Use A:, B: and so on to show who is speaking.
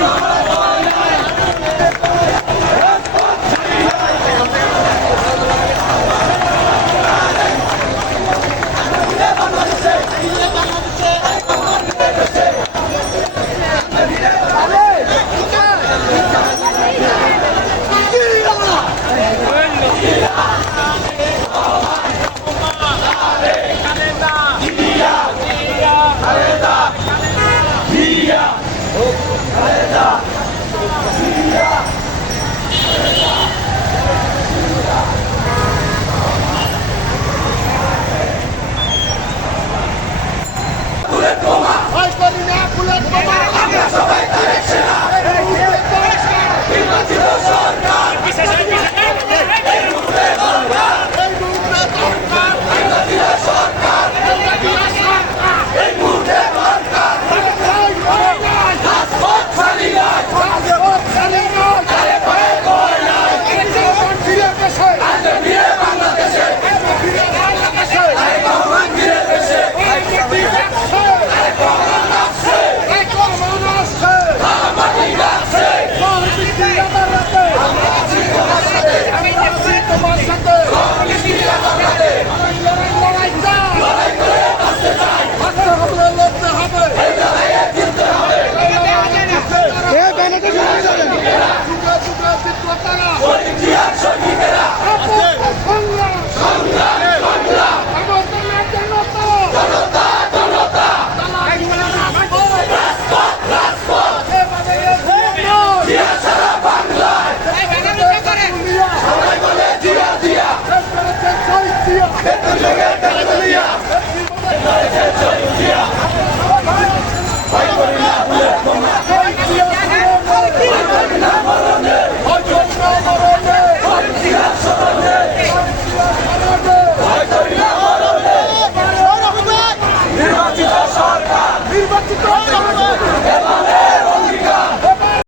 A: Thank you. Hallelujah! Soy Pode, pode.